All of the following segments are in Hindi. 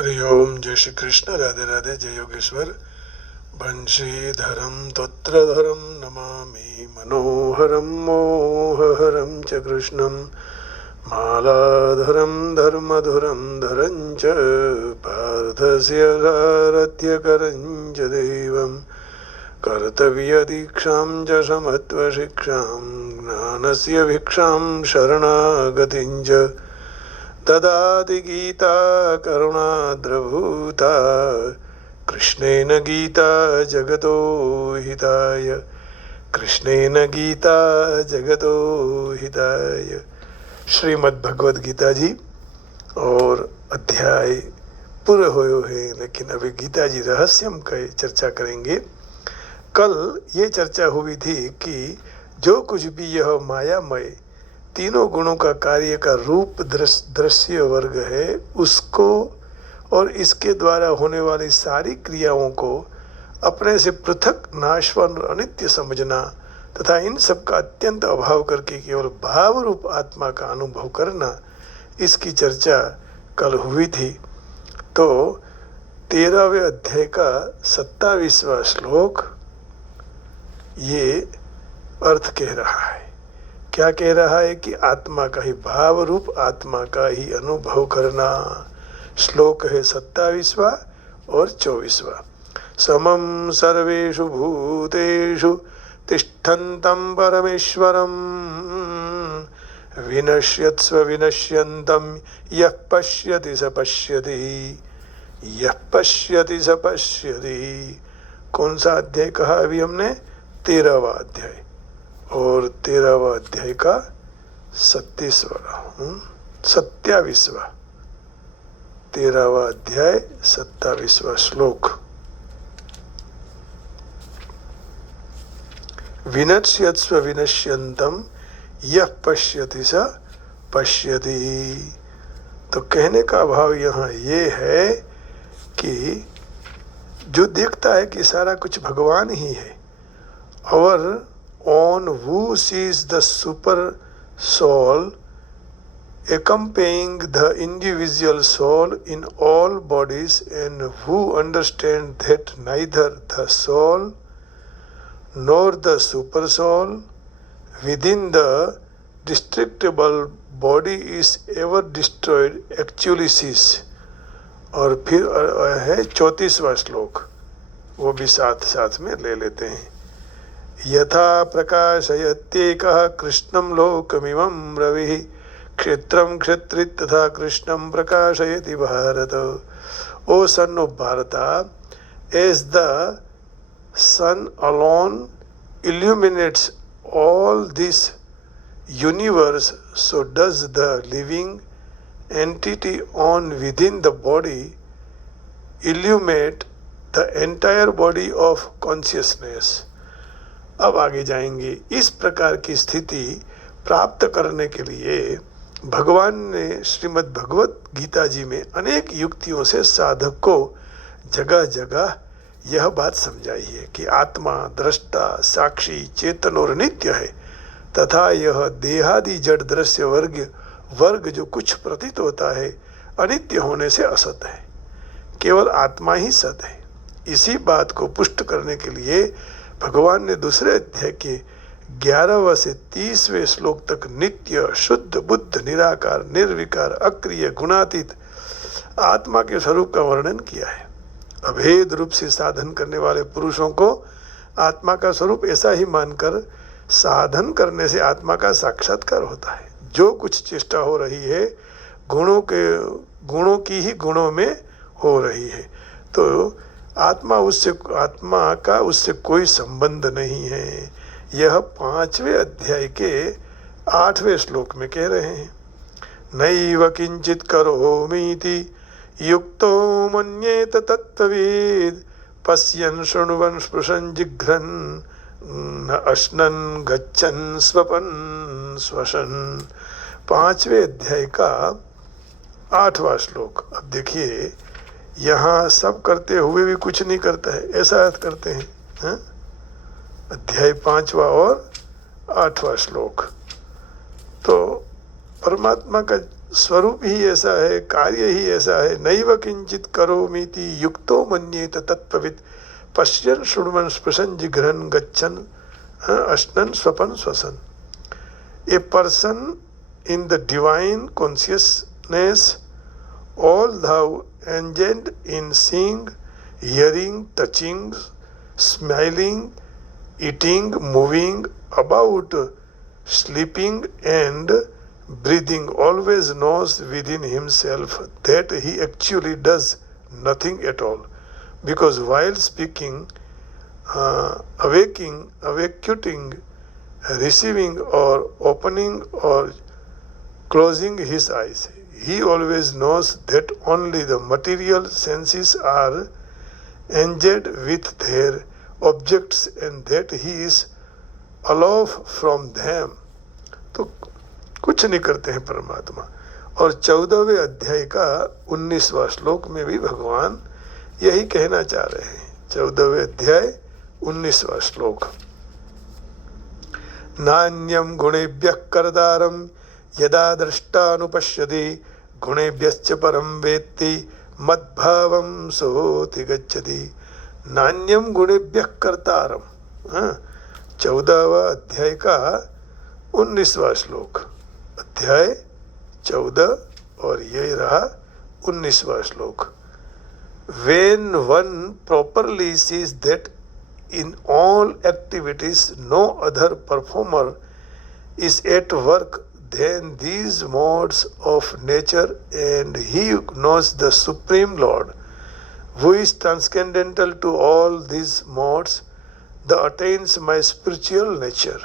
हरि ओम। जय श्री कृष्ण। राधे राधे। जय योगेश्वर। बंशीधरं तोत्रधरं नमामि मनोहरं मोहहरं च कृष्णं मालाधरं धर्मधुरं धरं च पार्थस्य सारथ्यकरं च देवं कर्तव्यदीक्षां च समत्वशिक्षां ज्ञानस्य भिक्षां शरणागतिं च ददाति गीता करुणाद्रभूता कृष्णेन गीता जगतो हिताय कृष्णेन गीता जगतो हिताय। श्रीमद् भगवद गीता जी और अध्याय पूरे हुए हैं, लेकिन अभी गीता जी रहस्यम का चर्चा करेंगे। कल ये चर्चा हुई थी कि जो कुछ भी यह मायामय तीनों गुणों का कार्य का रूप दृश्य वर्ग है, उसको और इसके द्वारा होने वाली सारी क्रियाओं को अपने से पृथक, नाशवान और अनित्य समझना तथा इन सब का अत्यंत अभाव करके केवल भाव रूप आत्मा का अनुभव करना, इसकी चर्चा कल हुई थी। तो 13वें अध्याय का 27वां श्लोक ये अर्थ कह रहा है। क्या कह रहा है कि आत्मा का ही भाव रूप आत्मा का ही अनुभव करना। श्लोक है 27वां और 24वां। समं सर्वेषु भूतेषु तिष्ठन्तं परमेश्वरं विनश्यत्स्व विनश्यन्तं यः पश्यति स पश्यति यः पश्यति स पश्यति। कौन सा अध्याय कहा अभी हमने? 13वां अध्याय। और 13वां अध्याय का 27वां 13वां अध्याय 27वां श्लोक। विनश्यत्स्व विनश्यन्तं यः पश्यति स पश्यति। तो कहने का भाव यहाँ ये है कि जो देखता है कि सारा कुछ भगवान ही है, और on who sees the super soul accompanying the individual soul in all bodies, and who understand that neither the soul nor the super soul within the destructible body is ever destroyed, actually sees। और फिर है 34वां श्लोक, वो भी साथ साथ में ले लेते हैं। यथा प्रकाशयत्येकः कृष्णं लोकमिमं रविः क्षेत्रं क्षेत्री तथा कृष्णं प्रकाशयति Bharat. O son of Bharata, as the sun alone illuminates all this universe, so does the living entity on within the body illuminate the entire body of consciousness। अब आगे जाएंगे। इस प्रकार की स्थिति प्राप्त करने के लिए भगवान ने श्रीमद् भगवत गीता जी में अनेक युक्तियों से साधक को जगह जगह यह बात समझाई है कि आत्मा दृष्टा, साक्षी, चेतन और नित्य है, तथा यह देहादि जड़ दृश्य वर्ग जो कुछ प्रतीत होता है अनित्य होने से असत है, केवल आत्मा ही सत है। इसी बात को पुष्ट करने के लिए भगवान ने दूसरे अध्याय के 11वें से 30वें श्लोक तक नित्य, शुद्ध, बुद्ध, निराकार, निर्विकार, अक्रिय, गुणातीत आत्मा के स्वरूप का वर्णन किया है। अभेद रूप से साधन करने वाले पुरुषों को आत्मा का स्वरूप ऐसा ही मानकर साधन करने से आत्मा का साक्षात्कार होता है। जो कुछ चेष्टा हो रही है गुणों की ही गुणों में हो रही है, तो आत्मा का उससे कोई संबंध नहीं है। यह 5वें अध्याय के 8वें श्लोक में कह रहे हैं। नैव किंचित करोमीति युक्तो मन्येत तत्त्वविद् पश्यन् शृण्वन् स्पृशन् जिघ्रन् न अश्नन् गच्छन् स्वपन् श्वसन्। 5वें अध्याय का 8वां श्लोक। अब देखिए, यहाँ सब करते हुए भी कुछ नहीं करता है, ऐसा अर्थ करते हैं, हाँ? अध्याय 5वां और 8वां श्लोक। तो परमात्मा का स्वरूप ही ऐसा है, कार्य ही ऐसा है। नैव किंचित करोमीति युक्तो मन्येत तत्त्ववित् पश्यन् शृण्वन् स्पृशन् जिघ्रन् गच्छन् अश्नन् स्वपन् श्वसन्। A person in the divine consciousness, all thou engaged in seeing, hearing, touching, smiling, eating, moving about, sleeping and breathing, always knows within himself that he actually does nothing at all. Because while speaking, awakening, receiving or opening or closing his eyes, he always knows that only the material senses are engaged with their objects and that he is aloof from them. तो कुछ नहीं करते हैं परमात्मा। और 14वें अध्याय का 19वां श्लोक में भी भगवान यही कहना चाह रहे हैं। 14वें अध्याय 19वां श्लोक, नान्यम गुणेभ्यः कर्तारं यदा दृष्टानुपश्यति गुणेभ्यश्च परं वेत्ति मद्भावं सोऽति गच्छति। नान्यम गुणेभ्यः कर्तारं, 14वां अध्याय का 19वां श्लोक, अध्याय 14 और ये रहा 19वां श्लोक। When one properly sees that in all activities no other performer is at work than these modes of nature, and he knows the Supreme Lord, who is transcendental to all these modes, the attains my spiritual nature।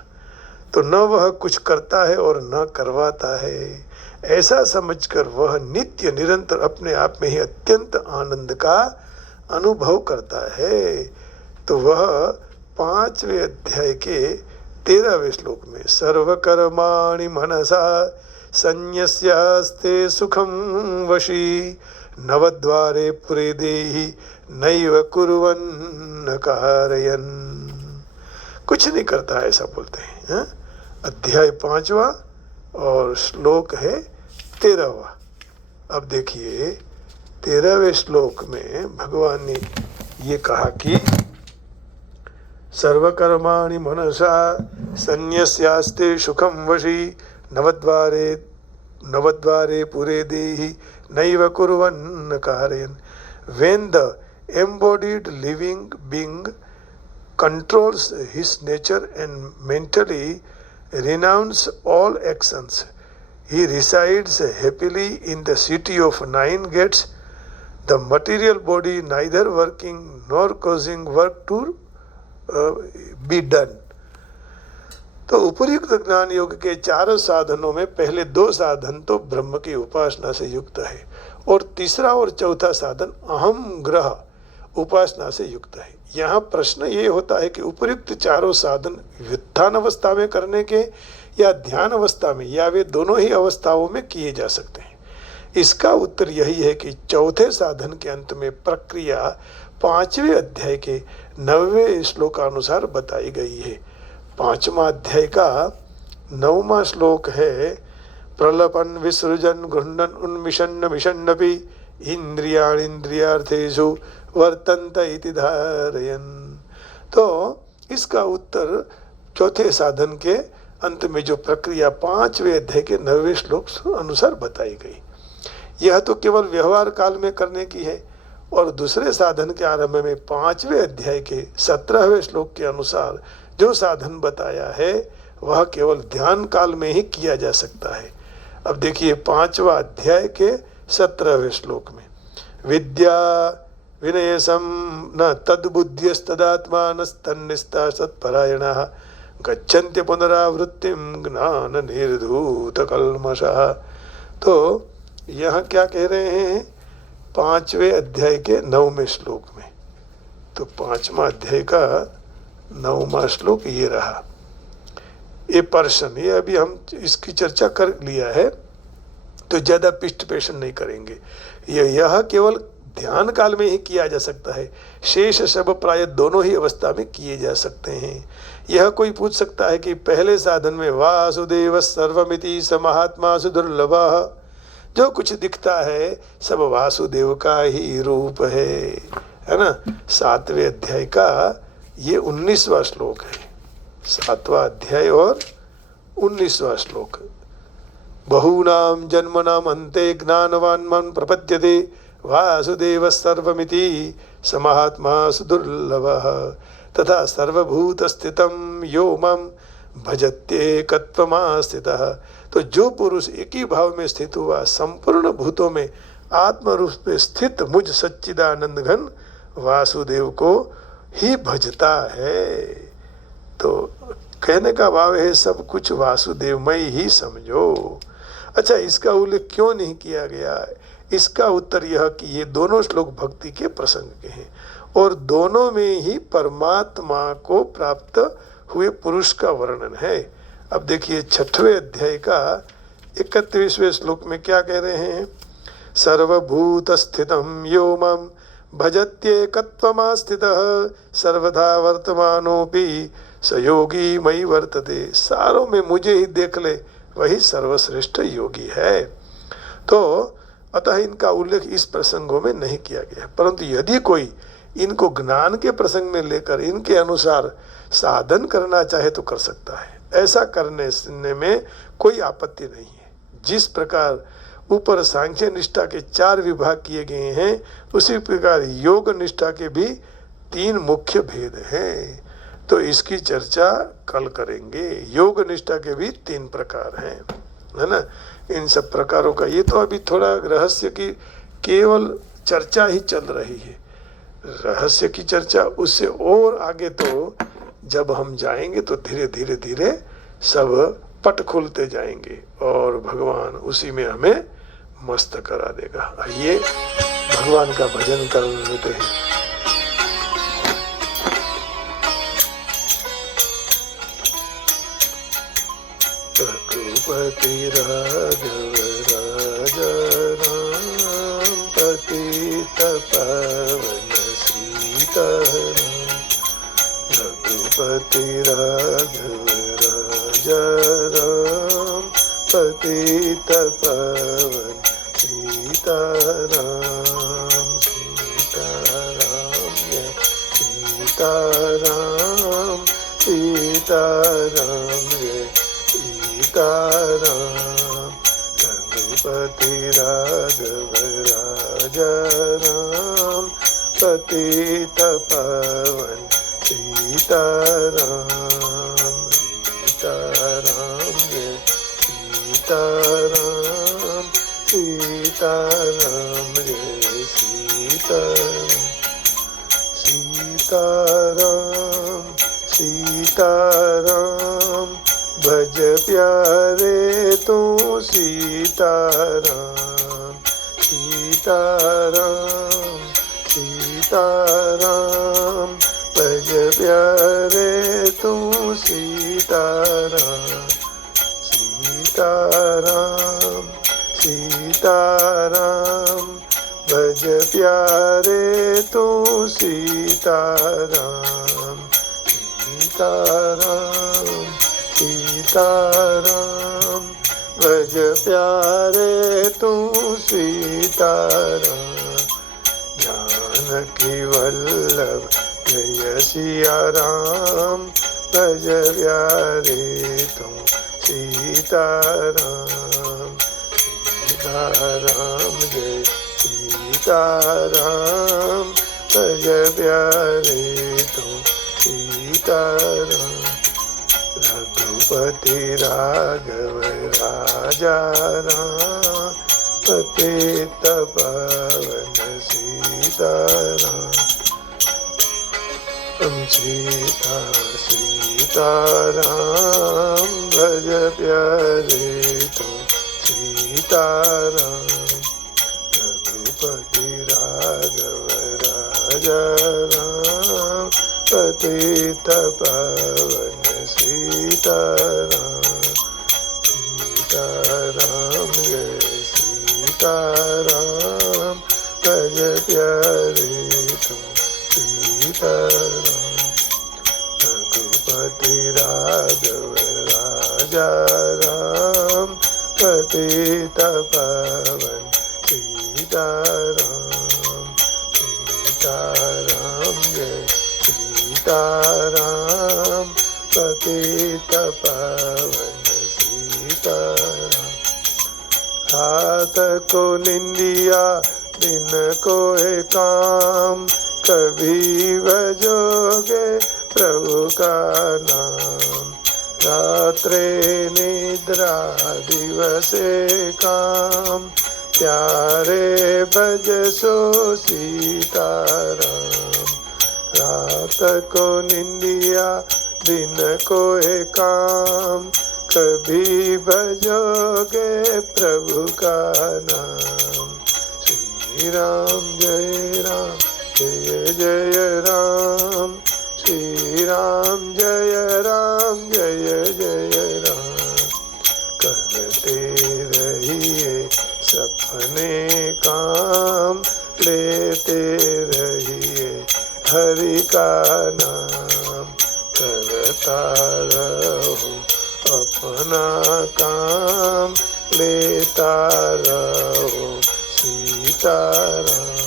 तो न वह कुछ करता है और न करवाता है, ऐसा समझकर वह नित्य निरंतर अपने आप में ही अत्यंत आनंद का अनुभव करता है। तो वह 5वें अध्याय के 13वें श्लोक में सर्वकर्माणि मनसा संन्यस्यास्ते सुखं वशी नवद्वारे पुरे देहि नैव कुर्वन् कारयन्। कुछ नहीं करता है ऐसा बोलते हैं। अध्याय 5वां और श्लोक है 13वां। अब देखिए 13वें श्लोक में भगवान ने ये कहा कि सर्वकर्माणि मनसा संन्यस्यास्ते सुखं वशी नवद्वारे पुरे देहि नैव कुर्वन् कारयन्। When the embodied living being controls his nature and mentally renounces all actions, he resides happily in the city of 9 gates, the material body neither working nor causing work to be done। तो उपयुक्त ज्ञान योग के 4 साधनों में पहले 2 साधन तो ब्रह्म की उपासना से युक्त है और तीसरा और चौथा साधन अहम ग्रह उपासना से युक्त है। यहाँ प्रश्न ये होता है कि उपयुक्त 4 साधन व्युत्थान अवस्था में करने के या ध्यान अवस्था में या वे दोनों ही अवस्थाओं में किए जा सकते हैं। इसका उत्तर यही है कि चौथे साधन के अंत में प्रक्रिया 5वें अध्याय के 9वें श्लोकानुसार बताई गई है। 5वां अध्याय का 9वां श्लोक है प्रलपन विसृजन घुंडन उन्मिषन्न मिषन्नपि इंद्रियार्थेषु वर्तन्त इति धारयन्। तो इसका उत्तर चौथे साधन के अंत में जो प्रक्रिया 5वें अध्याय के 9वें श्लोक अनुसार बताई गई, यह तो केवल व्यवहार काल में करने की है और दूसरे साधन के आरंभ में 5वें अध्याय के 17वें श्लोक के अनुसार जो साधन बताया है वह केवल ध्यान काल में ही किया जा सकता है। अब देखिए 5वां अध्याय के 17वें श्लोक में विद्या विनयसम न तद्बुद्ध्यस्तदात्मानस्तन्निष्ठा सत्परायणाः गच्छन्ति पुनरावृत्तिं ज्ञान निर्धूत कल्मषः। तो यहाँ क्या कह रहे हैं 5वें अध्याय के 9वें श्लोक में। तो 5वां अध्याय का 9वां श्लोक ये रहा। ये पर्सन, ये अभी हम इसकी चर्चा कर लिया है तो ज़्यादा पृष्ठ पेशन नहीं करेंगे। यह केवल ध्यान काल में ही किया जा सकता है, शेष सब प्राय दोनों ही अवस्था में किए जा सकते हैं। यह कोई पूछ सकता है कि पहले साधन में वासुदेव सर्वमिति स महात्मा सुदुर्लभः जो कुछ दिखता है सब वासुदेव का ही रूप है ना। 7वें अध्याय का ये 19वां श्लोक है, 7वां अध्याय और 19वां श्लोक। बहूनां जन्मनां अन्ते ज्ञानवान् मां प्रपद्यते वासुदेव सर्वमिति स महात्मा सुदुर्लभः तथा सर्वभूतस्थितं यो मां भजत्येकत्वमास्थितः। तो जो पुरुष एक ही भाव में स्थित हुआ, संपूर्ण भूतों में आत्म रूप में स्थित मुझ सच्चिदानंद घन वासुदेव को ही भजता है। तो कहने का भाव है सब कुछ वासुदेवमय ही समझो। अच्छा, इसका उल्लेख क्यों नहीं किया गया? इसका उत्तर यह कि ये दोनों श्लोक भक्ति के प्रसंग के हैं और दोनों में ही परमात्मा को प्राप्त हुए पुरुष का वर्णन है। अब देखिए 6वें अध्याय का 31वें श्लोक में क्या कह रहे हैं? सर्वभूत स्थितम यो मां भजत्येकत्वमास्थितः सर्वदा वर्तमानोऽपि स योगी मयि वर्तते। सारों में मुझे ही देख ले, वही सर्वश्रेष्ठ योगी है। तो अतः इनका उल्लेख इस प्रसंगों में नहीं किया गया, परंतु यदि कोई इनको ज्ञान के प्रसंग में लेकर इनके अनुसार साधन करना चाहे तो कर सकता है। ऐसा करने में कोई आपत्ति नहीं है। जिस प्रकार ऊपर सांख्य निष्ठा के 4 विभाग किए गए हैं, उसी प्रकार योग निष्ठा के भी 3 मुख्य भेद हैं। तो इसकी चर्चा कल करेंगे। योग निष्ठा के भी 3 प्रकार हैं, है ना। इन सब प्रकारों का ये तो अभी थोड़ा रहस्य की केवल चर्चा ही चल रही है। रहस्य की चर्चा उससे और आगे तो जब हम जाएंगे तो धीरे धीरे धीरे सब पट खुलते जाएंगे और भगवान उसी में हमें मस्त करा देगा। आइए भगवान का भजन कर लेते हैं। रघुपति राघव राजा राम पतित पावन सीताराम। रघुपति राघव राजा राम पतित पावन सीताराम। सीताराम जय सीताराम, सीताराम जय सीताराम। रघुपति राघव राजा राम पतित पावन सीताराम। सीताराम जय सीताराम, सीताराम जय सीताराम। सीताराम सीताराम भज प्यारे तू सीताराम। सीताराम सीताराम भज प्यारे तू सीताराम। सीताराम सीताराम भज प्यारे तू सीताराम। सीताराम सीताराम भज प्यारे तू सीताराम। जानकी वल्लभ जय सिया राम भज प्यारे तू सीताराम। सीताराम जय सीताराम भज प्यारे तू सीताराम। रघुपति राघव राजा राम पतित पावन सीताराम। सीता सीताराम भज प्यारे तू सीताराम। रघुपति राघव राजा राम पतित पावन सीताराम। सीताराम जय सीताराम भज प्यारे तू सीताराम। रघुपति राघव राजा राम पतित पावन सीताराम सीताराम जय सीताराम पतित पावन सीताराम। रात को निंदिया दिन को है काम, कभी भजोगे प्रभु का नाम। रात्रे निद्रा दिवसे काम, प्यारे भजसो सीताराम। रात को निंदिया दिन को है काम, कभी भजोगे प्रभु का नाम। श्री राम जय जय राम, श्री राम जय जय राम। करते रहिए सपने काम, लेते रहिए हरि का नाम। करता रहो अपना काम, लेता रहो सीताराम।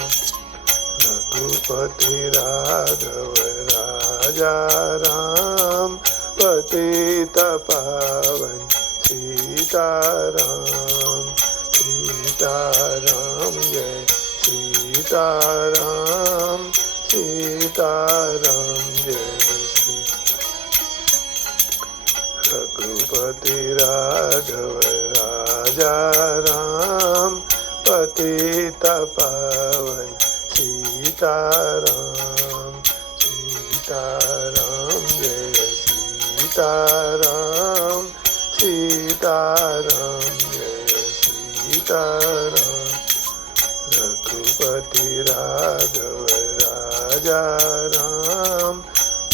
रघुपति राघव राजा राम, पतित पावन सीताराम सीताराम जय सीताराम सीताराम जय रघुपति राघव राजा राम, पतित पावन सीताराम सीताराम जय सीताराम सीताराम जय सीताराम। रघुपति राघव राजा राम,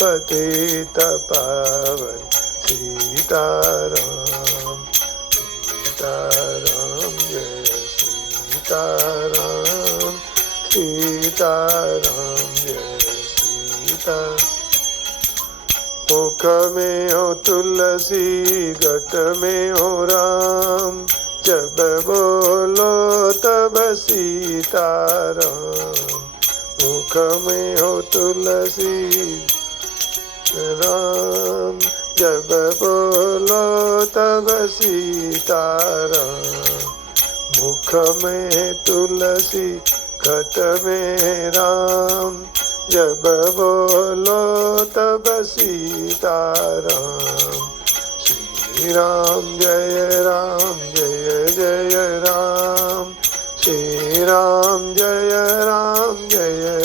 पतित पावन सीताराम सीताराम जय सीताराम सीताराम जय सीताराम। मुख में हो तुलसी घट में हो राम, जब बोलो तब सीताराम। मुख में हो तुलसी राम, जब बोलो तब सीताराम। मुख में तुलसी घट में राम, जब बोलो तब सीताराम। श्री राम जय जय राम, श्री राम जय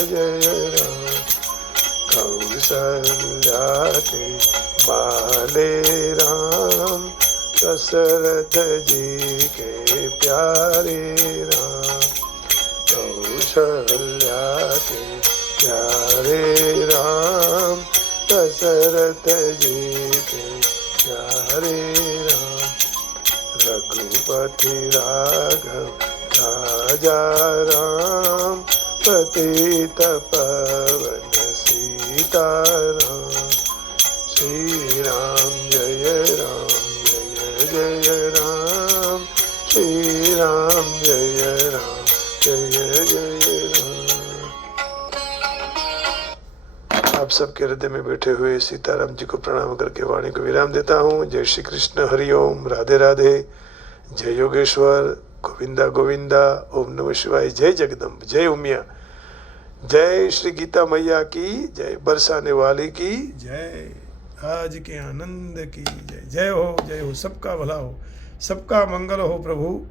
जय राम। कौशल्या के बाले राम, दशरथ जी के प्यारे राम। कौशल्या के प्यारे राम, दशरथ जी के प्यारे राम। रघुपति राघव राजा राम, पतित पावन सीताराम। श्री राम जय जय राम, श्री राम जय जय राम। आप सबके हृदय में बैठे हुए सीताराम जी को प्रणाम करके वाणी को विराम देता हूँ। जय श्री कृष्ण, हरि ओम, राधे राधे, जय योगेश्वर, गोविंदा गोविंदा, ओम नमः शिवाय, जय जगदम्ब, जय उमिया, जय श्री गीता मैया की जय, बरसाने वाली की जय, आज के आनंद की जय। जय हो, सबका भला हो, सबका मंगल हो प्रभु।